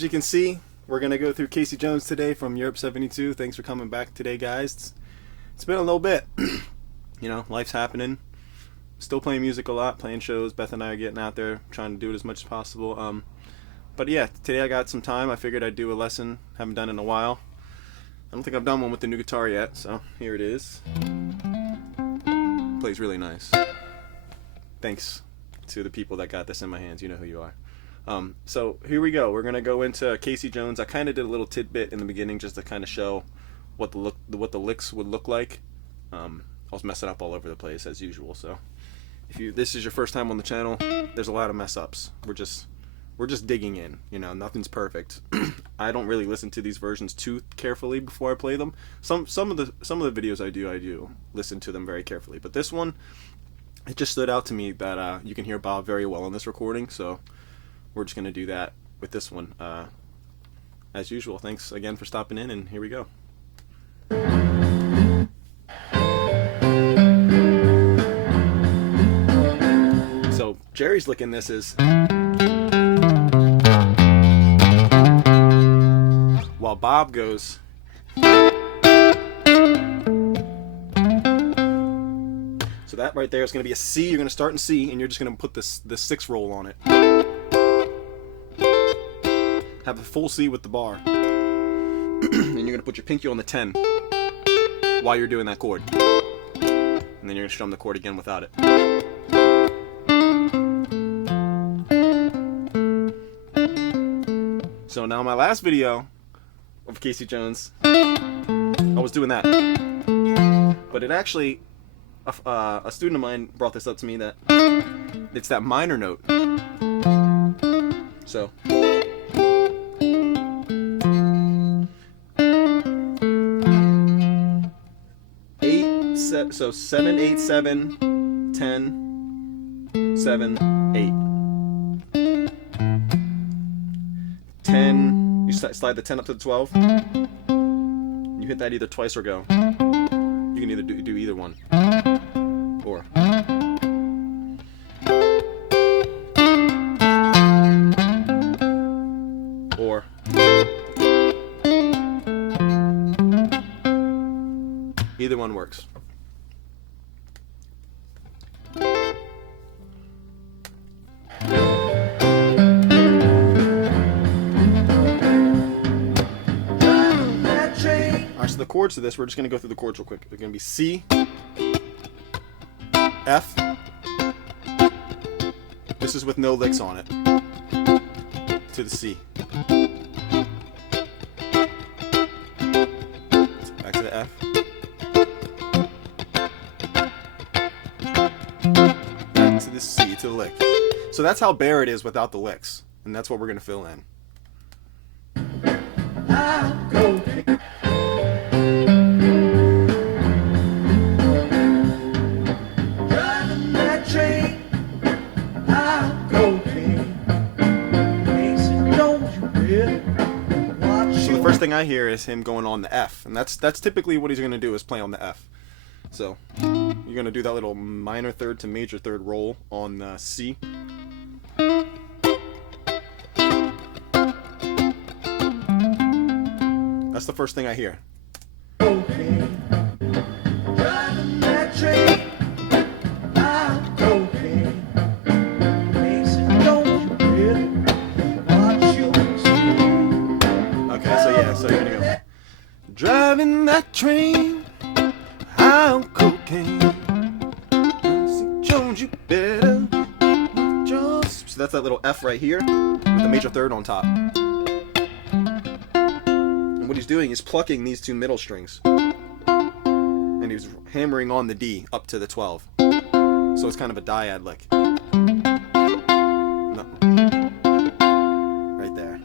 as you can see, we're going to go through Casey Jones today from Europe 72. Thanks for coming back today, guys. It's been a little bit. You know, life's happening. Still playing music a lot, playing shows. Beth and I are getting out there, trying to do it as much as possible. But yeah, today I got some time. I figured I'd do a lesson. Haven't done it in a while. I don't think I've done one with the new guitar yet, so here it is. Plays really nice. Thanks to the people that got this in my hands. You know who you are. So here we go. We're gonna go into Casey Jones. I kind of did a little tidbit in the beginning just to kind of show what the licks would look like. I was messing up all over the place as usual. So if this is your first time on the channel, there's a lot of mess ups. We're just digging in. You know, nothing's perfect. I don't really listen to these versions too carefully before I play them. Some of the videos I do listen to them very carefully. But this one, it just stood out to me that you can hear Bob very well in this recording. So we're just gonna do that with this one. As usual, thanks again for stopping in, and here we go. So Jerry's licking this is while Bob goes so that right there is going to be a C. You're going to start in C, and you're just going to put the 6 roll on it. Have a full C with the bar. And you're going to put your pinky on the 10 while you're doing that chord. And then you're going to strum the chord again without it. So now my last video of Casey Jones, I was doing that. But it actually, a student of mine brought this up to me that it's that minor note. So. So 7, 8, 7, 10, 7, 8. 10, you slide the 10 up to the 12. You hit that either twice or go. You can either do either one. Or. Or. Either one works. Alright, so the chords to this, we're just going to go through the chords real quick. They're going to be C, F. This is with no licks on it. To the C. Back to the F. Back to the C, to the lick. So that's how bare it is without the licks. And that's what we're going to fill in. First thing I hear is him going on the F, and that's typically what he's going to do, is play on the F. So you're going to do that little minor third to major third roll on the C. That's the first thing I hear. Okay. Driving that train. So you're gonna go. Driving that train, I'm cocaine. Jones, you better. So that's that little F right here with the major third on top. And what he's doing is plucking these 2 middle strings, and he's hammering on the D up to the 12. So it's kind of a dyad lick. No. Right there.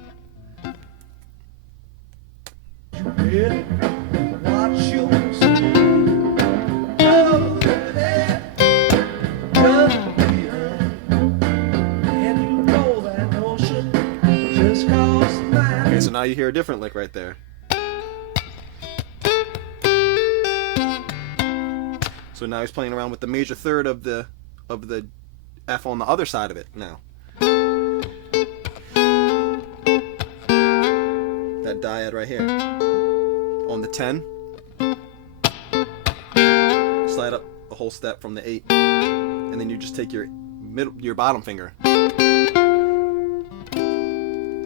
Okay, so now you hear a different lick right there. So now he's playing around with the major third of the F on the other side of it now. that dyad right here. On the 10, slide up a whole step from the 8, and then you just take your bottom finger,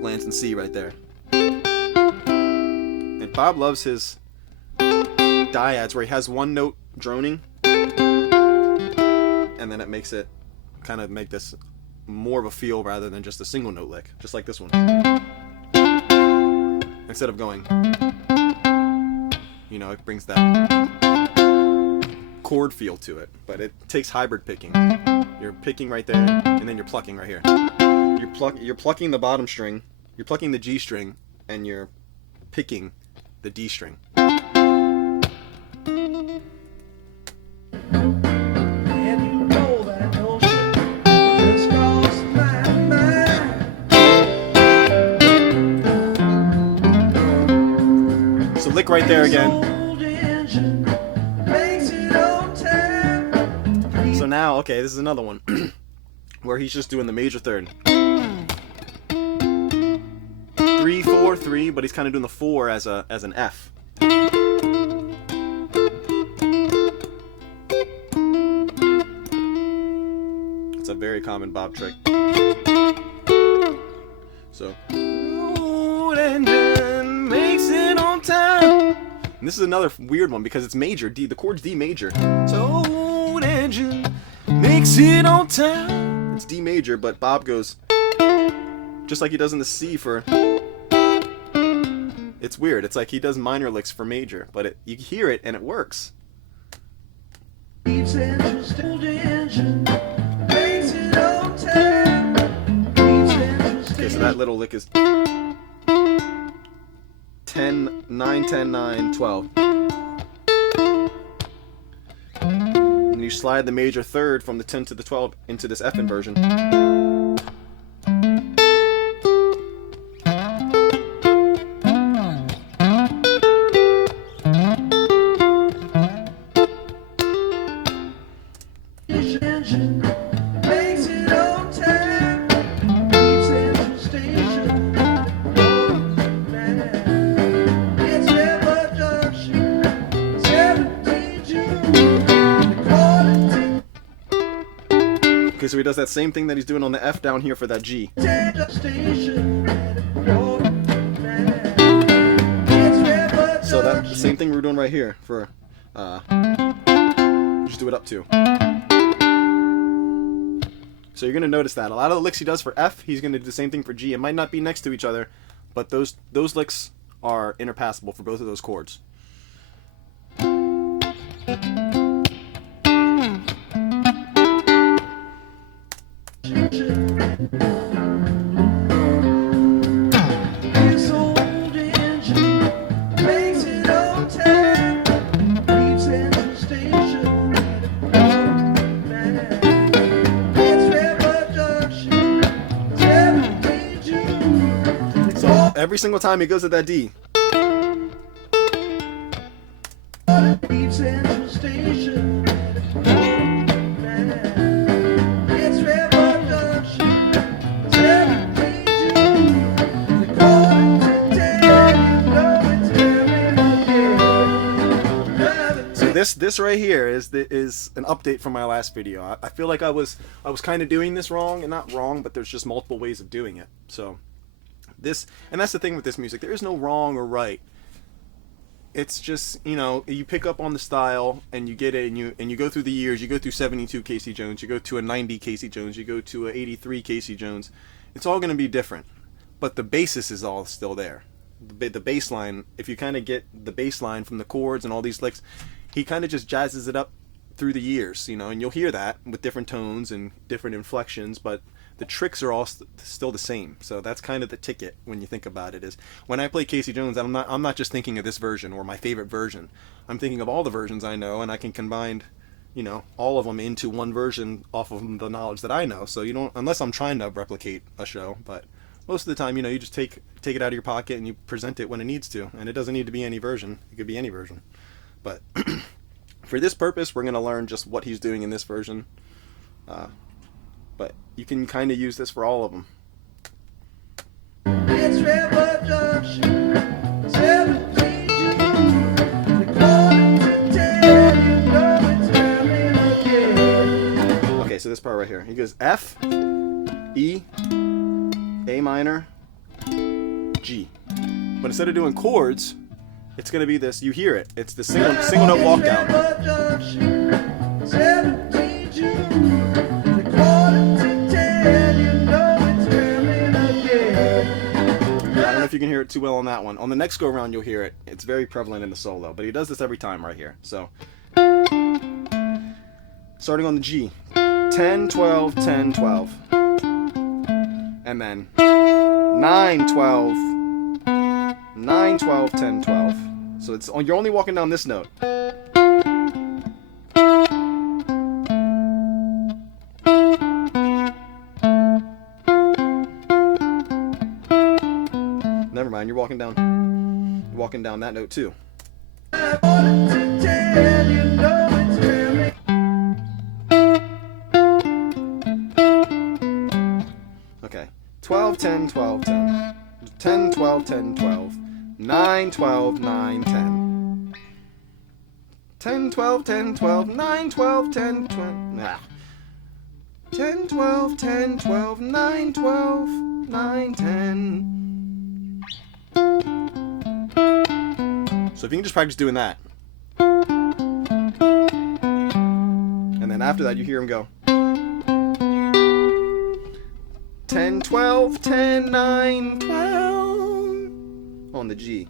lands in C right there. And Bob loves his dyads where he has one note droning, and then it makes it kind of make this more of a feel rather than just a single note lick, just like this one. Instead of going, you know, it brings that chord feel to it, but it takes hybrid picking. You're picking right there, and then you're plucking right here. You're plucking the bottom string, you're plucking the G string, and you're picking the D string. So lick right there again. So now, okay, this is another one where he's just doing the major third. 3, 4, 3, but he's kind of doing the 4 as an F. It's a very common Bob trick. So, makes it on time. And this is another weird one because it's major. D, the chord's D major. So, old engine makes it on time. It's D major, but Bob goes just like he does in the C for. It's weird. It's like he does minor licks for major, but you hear it and it works. Okay, so that little lick is 10, 9, 10, 9, 12. And you slide the major third from the 10 to the 12 into this F inversion. Okay, so he does that same thing that he's doing on the F down here for that G. So that's the same thing we're doing right here for, just do it up to. So you're going to notice that. A lot of the licks he does for F, he's going to do the same thing for G. It might not be next to each other, but those licks are interpassable for both of those chords. Every single time he goes to that D. So this right here is an update from my last video. I feel like I was kind of doing this wrong, and not wrong, but there's just multiple ways of doing it. So this, and that's the thing with this music, there is no wrong or right. It's just, you know, you pick up on the style and you get it, and you go through the years. You go through 72 Casey Jones, you go to a 90 Casey Jones, you go to a 83 Casey Jones. It's all going to be different, but the basis is all still there. The bass line, if you kind of get the bass line from the chords and all these licks, he kind of just jazzes it up through the years, you know, and you'll hear that with different tones and different inflections, but the tricks are all still the same. So that's kind of the ticket when you think about it, is when I play Casey Jones, I'm not just thinking of this version or my favorite version. I'm thinking of all the versions I know, and I can combine, you know, all of them into one version off of the knowledge that I know. So you don't, unless I'm trying to replicate a show, but most of the time, you know, you just take it out of your pocket and you present it when it needs to, and it doesn't need to be any version. It could be any version. But for this purpose, we're going to learn just what he's doing in this version. But you can kind of use this for all of them. It's revolution. to this part right here. He goes F, E, A minor, G. But instead of doing chords, it's going to be this. You hear it. It's the single note walk down. I don't know if you can hear it too well on that one. On the next go around, you'll hear it. It's very prevalent in the solo, but he does this every time right here. So, starting on the G, 10, 12, 10, 12, and then 9, 12, 9, 12, 10, 12. So it's you're only walking down this note. Never mind, you're walking down that note too. Okay. 12, 10, 12, 10. 10, 12, 10, 12. 9, 12, 9, 10. 10, 12, 10, 12. 9, 12, 10, 12. Nah. 10, 12, 10, 12. 9, 12, 9, 10. So if you can just practice doing that. And then after that you hear him go 10, 12, 10, 9, 12 on the G.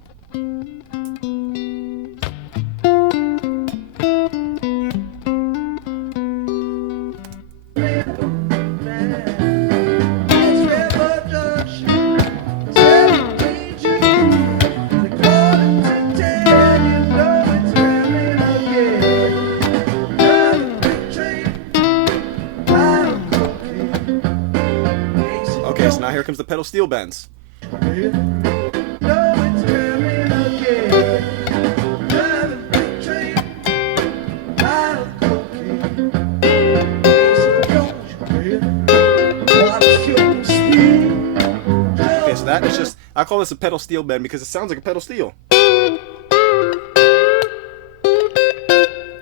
Okay, so now here comes the pedal steel bends. Okay, so that is just, I call this a pedal steel bend because it sounds like a pedal steel. It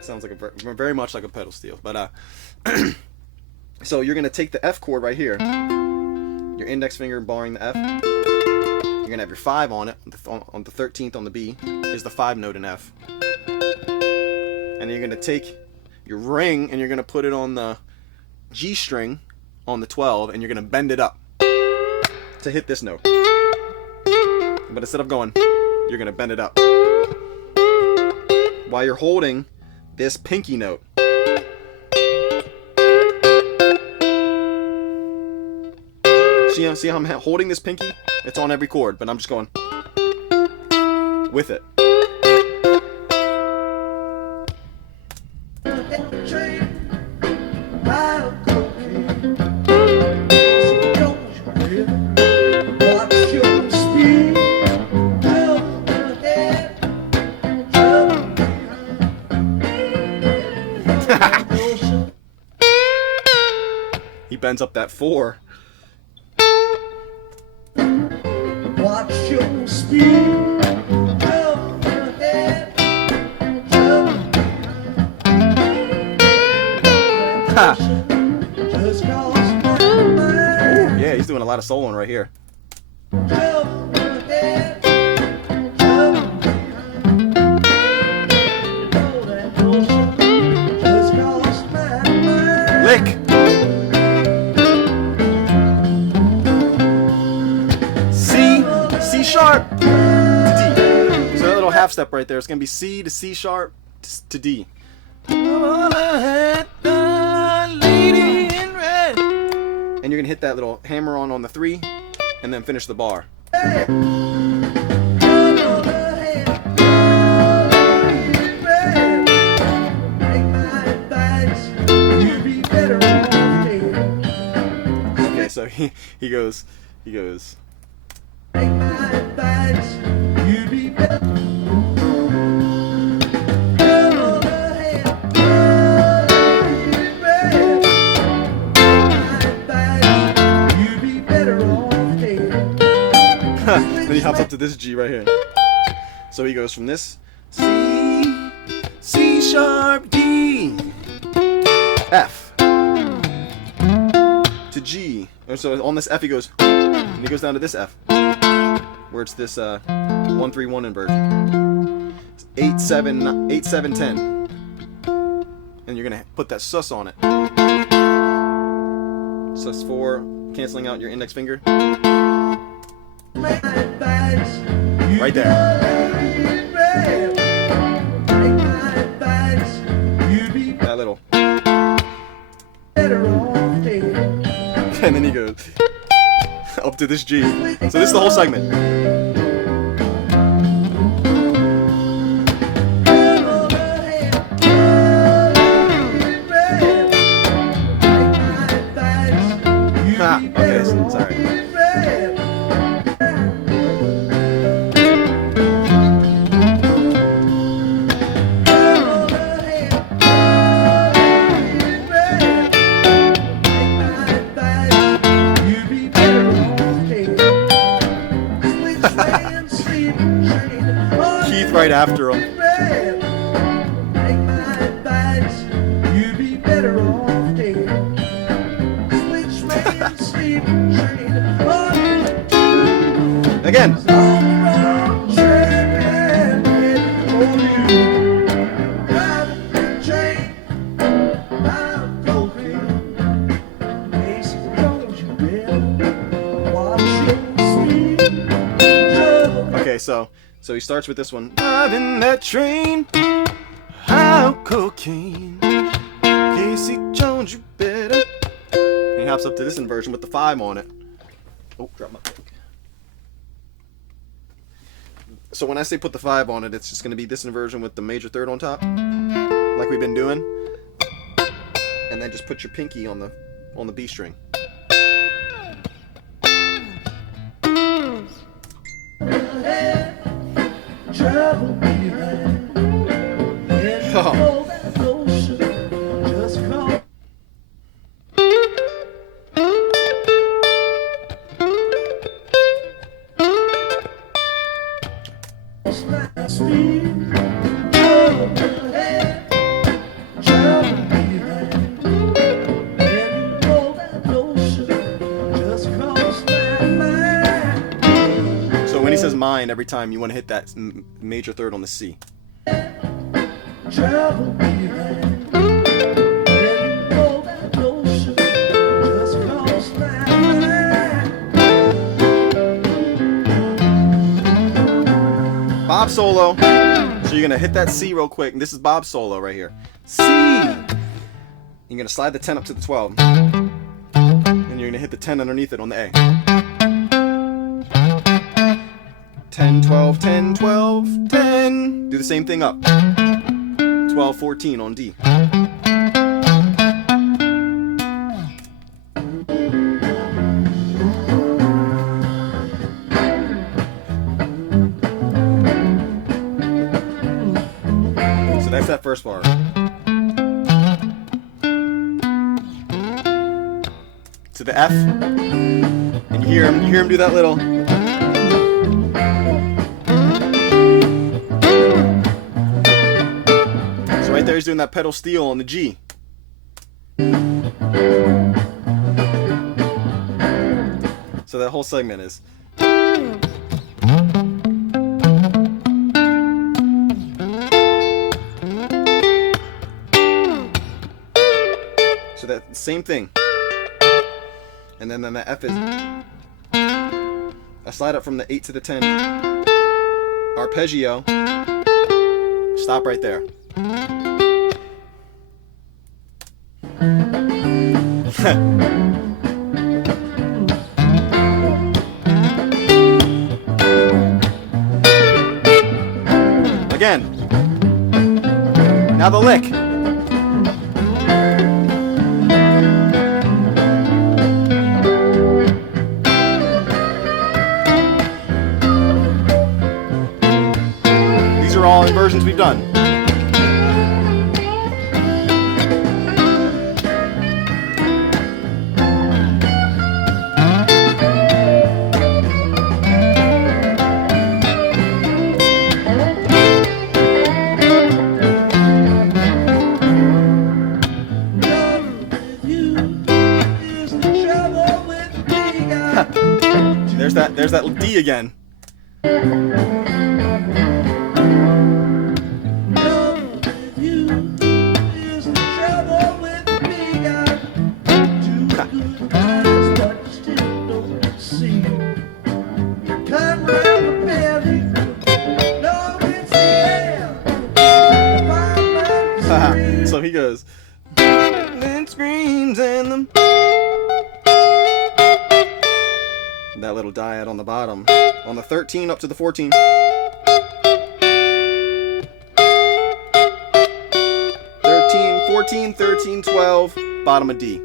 sounds like very much like a pedal steel. But so you're gonna take the F chord right here. Your index finger barring the F. You're gonna have your 5 on it. On the 13th on the B is the 5 note in F. And you're gonna take your ring and you're gonna put it on the G string on the 12, and you're gonna bend it up to hit this note. But instead of going, you're gonna bend it up while you're holding this pinky note. See how I'm holding this pinky? It's on every chord, but I'm just going with it. He bends up that 4. Watch your speed. Ha! Oh, yeah, he's doing a lot of soloing right here. Lick! C sharp to D. So that little half step right there, it's going to be C to C sharp to D. And you're going to hit that little hammer on the 3 and then finish the bar. Okay, so he goes Take my advice, you'd be better. Come on ahead, my advice, you'd be better off dead. Then he hops up to this G right here. So he goes from this C, C sharp, D, F, to G. And so on this F he goes, and he goes down to this F, where it's this 1-3-1 inversion. 8 7 8 7 10, and you're gonna put that sus on it. sus4, canceling out your index finger. Right there. That little. And then he goes up to this G. So this is the whole segment. Okay, sorry. Keith right after him. Again. Okay, so he starts with this one. Driving that train, how cocaine. Casey Jones, you better. And he hops up to this inversion with the 5 on it. Oh, drop my book. So when I say put the 5 on it, it's just going to be this inversion with the major third on top, like we've been doing, and then just put your pinky on the B string. Oh. So when he says mine, every time you want to hit that major third on the C. Bob solo. So you're gonna hit that C real quick, and this is Bob's solo right here. C. You're gonna slide the 10 up to the 12, and you're gonna hit the 10 underneath it on the A. 10, 12, 10, 12, 10. Do the same thing up. 12, 14 on D. So that's that first bar. To the F, and you hear him do that little. So right there, he's doing that pedal steel on the G. So that whole segment is. So that same thing. And then the F is. I slide up from the 8 to the 10. Arpeggio. Stop right there. Again. Now the lick. These are all inversions we've done. there's that D again. So he goes, and screams and them. That little dyad on the bottom. On the 13 up to the 14. 13, 14, 13, 12, bottom of D.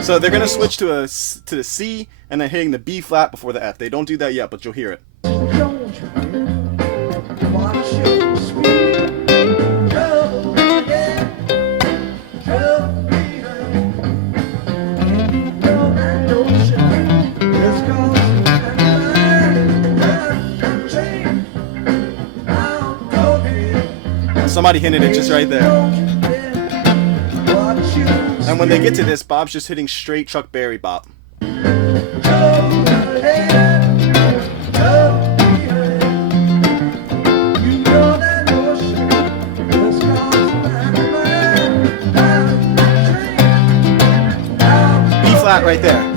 So they're gonna switch to the C and then hitting the B flat before the F. They don't do that yet, but you'll hear it. Somebody hinted it just right there. And when they get to this, Bob's just hitting straight Chuck Berry bop. B flat right there.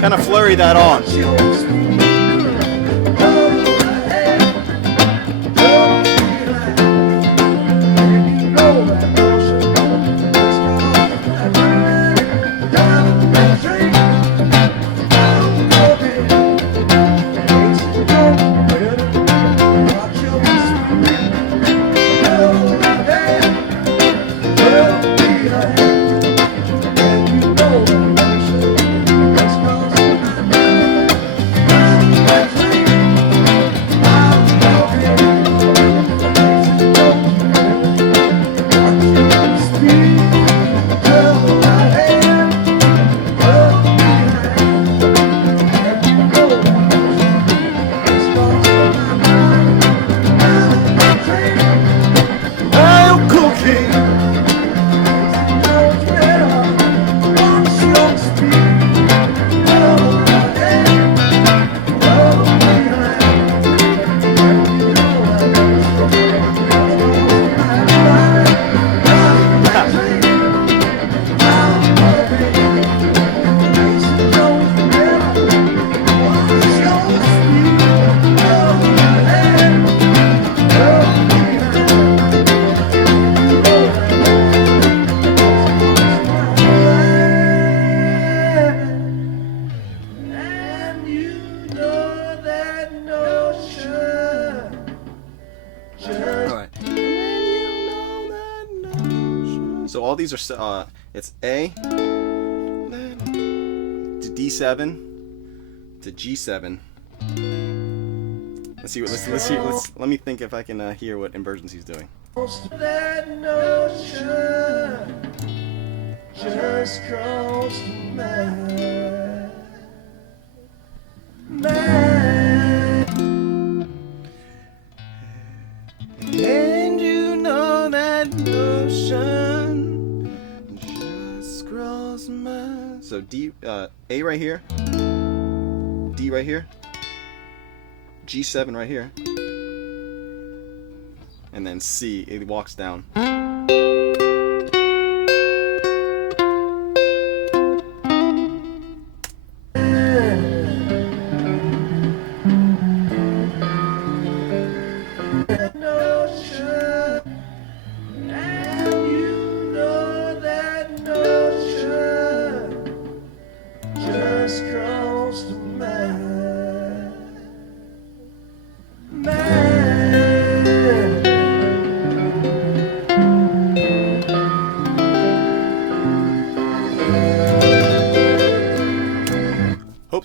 Kind of flurry that on. So all these are it's A to D7 to G7. Let's see what let me think if I can hear what inversions he's doing. That notion just crossed my mind. And you know that notion just crossed my mind. So D, A right here, D right here, G7 right here, and then C, it walks down.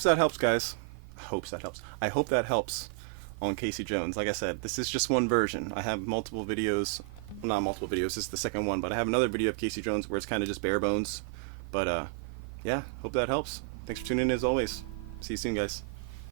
hopes that helps, guys. Hopes that helps. I hope that helps on Casey Jones. Like I said, this is just one version. I have multiple videos. Well, not multiple videos. This is the second one, but I have another video of Casey Jones where it's kind of just bare bones. But yeah, hope that helps. Thanks for tuning in as always. See you soon, guys.